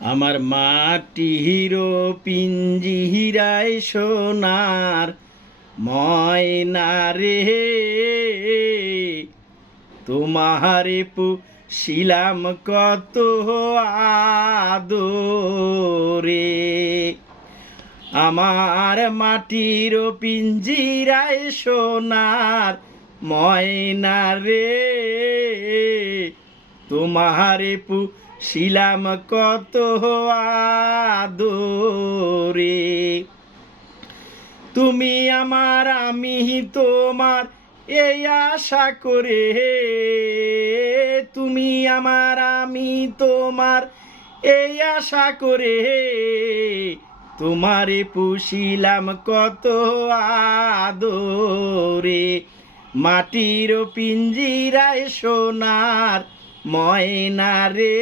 আমার মাটির পিঞ্জিরায় সোনার ময়না রে, তোমারে পুষিলাম কত আদরে। আমার মাটির পিঞ্জিরায় সোনার ময়না রে, তোমারে পুষিলাম কত আদরে। তুমি আমার আমি তোমার এই আশা করে, তুমি আমার আমি তোমার এই আশা করে, তোমারে পুষিলাম কত আদরে। মাটির পিঞ্জিরায় সোনার ময়না রে,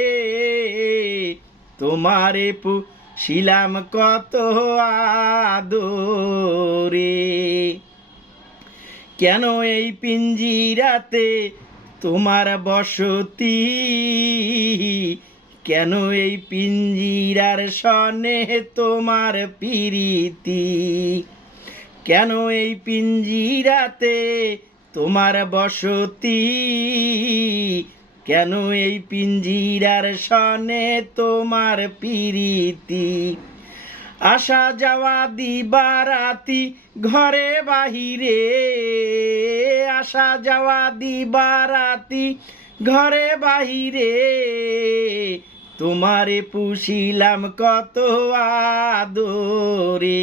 তোমারে পুষিলাম কত আদরে। কেন এই পিঞ্জিরাতে তোমার বসতি, কেন এই পিঞ্জিরার সনে তোমার প্রীতি, কেন এই পিঞ্জিরাতে তোমার বসতি, কেন এই পিঞ্জিরার সনে তোমার প্রীতি। আসা যাওয়া দিবারাতি ঘরে বাহিরে, আসা যাওয়া দিবারাতি ঘরে বাহিরে, তোমারে পুষিলাম কত আদরে।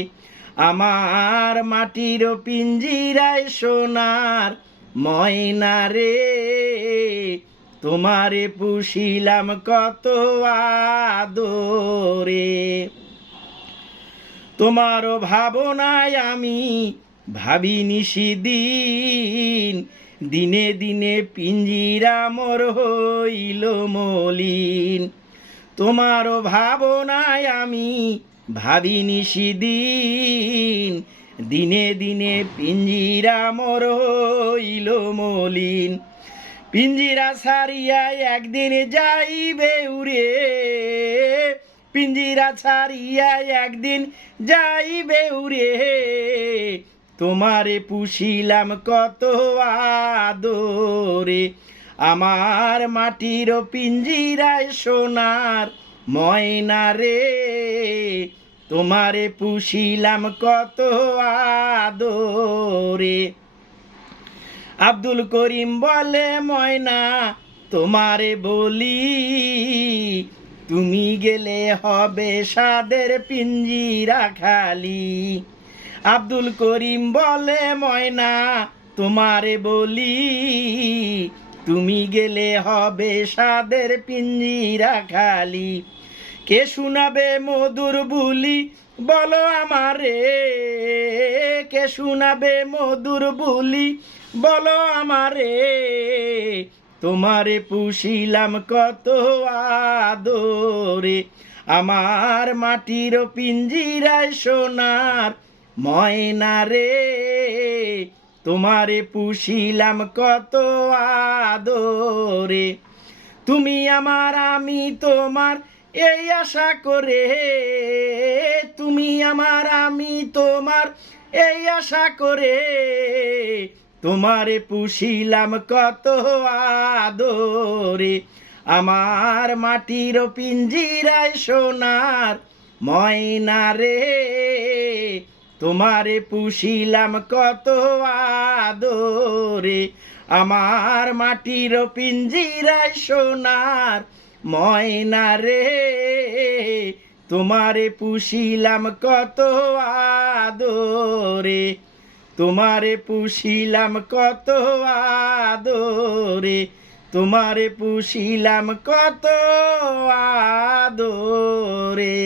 আমার মাটির পিঞ্জিরায় সোনার ময়না রে, তোমারে পুষিলাম কত আদরে। তোমার ভাবনায় আমি ভাবি নিশিদিন, দিনে দিনে পিঞ্জিরা মোর হইল মলিন। তোমার ভাবনায় আমি ভাবি নিশিদিন, দিনে দিনে পিঞ্জিরা মোর হইল মলিন। পিঞ্জিরা ছাড়িয়া একদিন যাইবে উড়ে, পিঞ্জিরা ছাড়িয়া একদিন যাইবে উড়ে, তোমারে পুষিলাম কত আদরে। আমার মাটির পিঞ্জিরায় সোনার ময়না রে, তোমারে পুষিলাম কত আদরে। আব্দুল করিম বলে ময়না তোমারে বলি, তুমি গেলে হবে সাদের পিঞ্জিরা খালি। আব্দুল করিম বলে ময়না তোমারে বলি, তুমি গেলে হবে সাদের পিঞ্জিরা খালি। কে শুনাবে মধুর বুলি বলো আমারে, কে শুনাবে মধুর বুলি বলো আমারে, তোমারে পুষিলাম কত আদরে। আমার মাটির পিঞ্জিরায় সোনার ময়না রে, তোমারে পুষিলাম কত আদরে। তুমি আমার আমি তোমার এই আশা করে, তুমি আমার আমি তোমার এই আশা করে, তোমারে পুষিলাম কত আদরে। আমার মাটির পিঞ্জিরায় সোনার ময়না রে, তোমারে পুষিলাম কত আদরে। আমার মাটির পিঞ্জিরায় সোনার ময়না রে, তোমারে পুষিলাম কত আদরে, তোমারে পুষিলাম কত আদরে, তোমারে পুষিলাম কত আদরে।